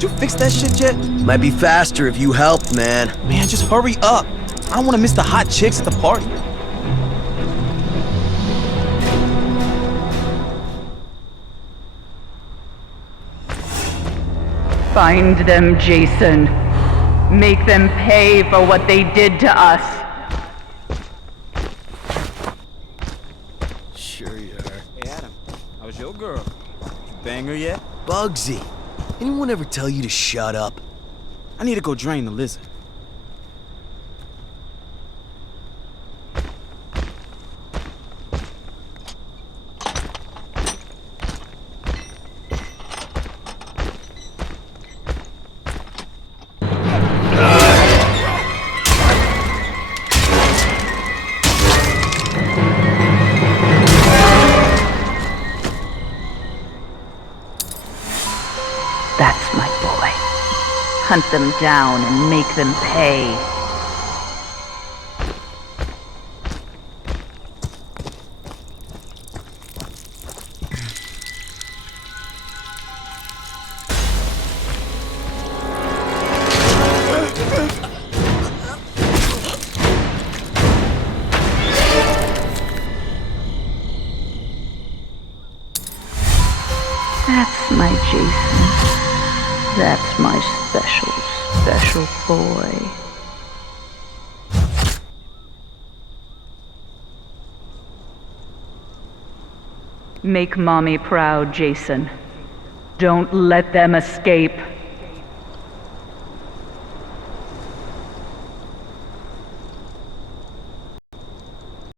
Did you fix that shit yet? Might be faster if you helped, man. Man, just hurry up. I don't want to miss the hot chicks at the party. Find them, Jason. Make them pay for what they did to us. Sure you are. Hey, Adam. How's your girl? You bang her yet? Bugsy, anyone ever tell you to shut up? I need to go drain the lizard. That's my boy. Hunt them down and make them pay. That's my Jason. That's my special, special boy. Make Mommy proud, Jason. Don't let them escape.